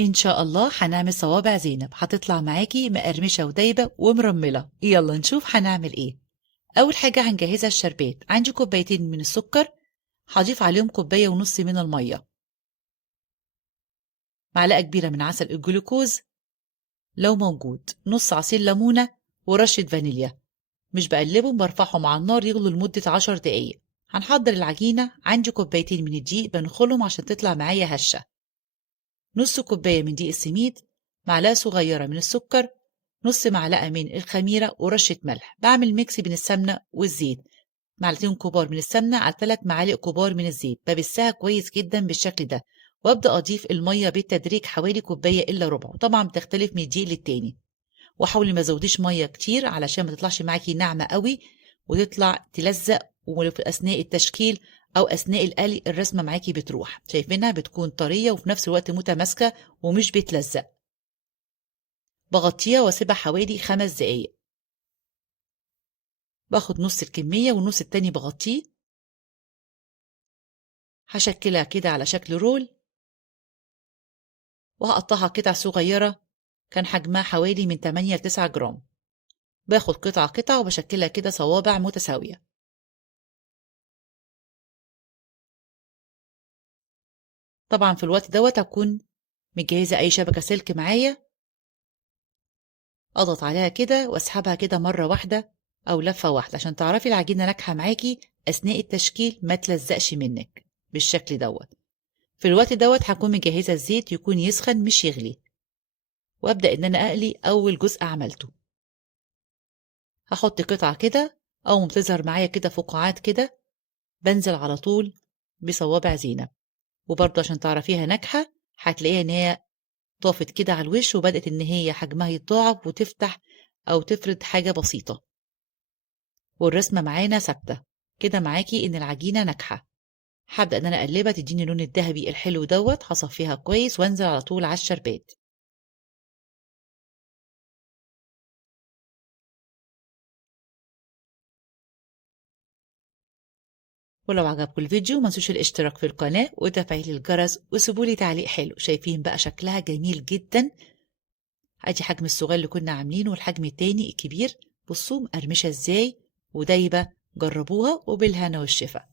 إن شاء الله هنعمل صوابع زينب، هتطلع معاكي مقرمشة ودايبة ومرملة. يلا نشوف هنعمل إيه. أول حاجة هنجهزها الشربات. عندي كوبايتين من السكر، هضيف عليهم كوباية ونص من المية، معلقة كبيرة من عسل الجلوكوز لو موجود، نص عصير ليمونة، ورشة فانيليا. مش بقلبهم، برفعهم على النار يغلوا لمدة 10 دقايق. هنحضر العجينة. عندي كوبايتين من الدقيق بنخلهم عشان تطلع معايا هشة، نص كوباية من دقيق السميد، معلقة صغيرة من السكر، نص معلقة من الخميرة، ورشة ملح. بعمل ميكس بين السمنة والزيت، معلقتين كبار من السمنة على 3 معالق كبار من الزيت. ببسها كويس جدا بالشكل ده، وابدأ أضيف المية بالتدريج، حوالي كوباية إلا ربع، طبعا بتختلف من دقيق للتاني. وحاولي ما زوديش مية كتير علشان ما تطلعش معاكي ناعمة قوي وتطلع تلزق، وفي أثناء التشكيل أو أثناء القلي الرسمة معاكي بتروح. شايفينها بتكون طرية وفي نفس الوقت متماسكة ومش بتلزق. بغطيها واسيبها حوالي 5 دقايق. باخد نص الكمية والنص التاني بغطيه. هشكلها كده على شكل رول، وهقطعها قطع صغيرة كان حجمها حوالي من 8 ل 9 جرام. باخد قطعة قطعة وبشكلها كده صوابع متساوية. طبعا في الوقت دوت هكون مجهزة أي شبكة سلك معايا، أضغط عليها كده وأسحبها كده مرة واحدة أو لفة واحدة عشان تعرفي العجينة ناجحة معاكي أثناء التشكيل، ما تلزقش منك بالشكل دوت. في الوقت دوت هكون مجهزة الزيت يكون يسخن مش يغلي، وأبدأ إن أنا أقلي أول جزء عملته. هحط قطعة كده، أول ما بتظهر معايا كده فقاعات كده بنزل على طول بصوابع زينب. وبرضه عشان تعرفيها ناجحة هتلاقيها إن هي طافت كده على الوش وبدأت إن هي حجمها يتضاعف وتفتح أو تفرد حاجة بسيطة، والرسمة معانا ثابتة. كده معاكي إن العجينة ناجحة. هبدأ إن أنا أقلبها تديني اللون الذهبي الحلو دوت. هصفيها كويس وأنزل على طول على الشربات. ولو عجبكم الفيديو منسوش الاشتراك في القناة وتفعيل الجرس، وسيبولي تعليق حلو. شايفين بقى شكلها جميل جدا؟ ادي حجم الصغير اللي كنا عاملينه والحجم التاني الكبير. بصوا مقرمشة ازاي ودايبة. جربوها وبالهنا والشفا.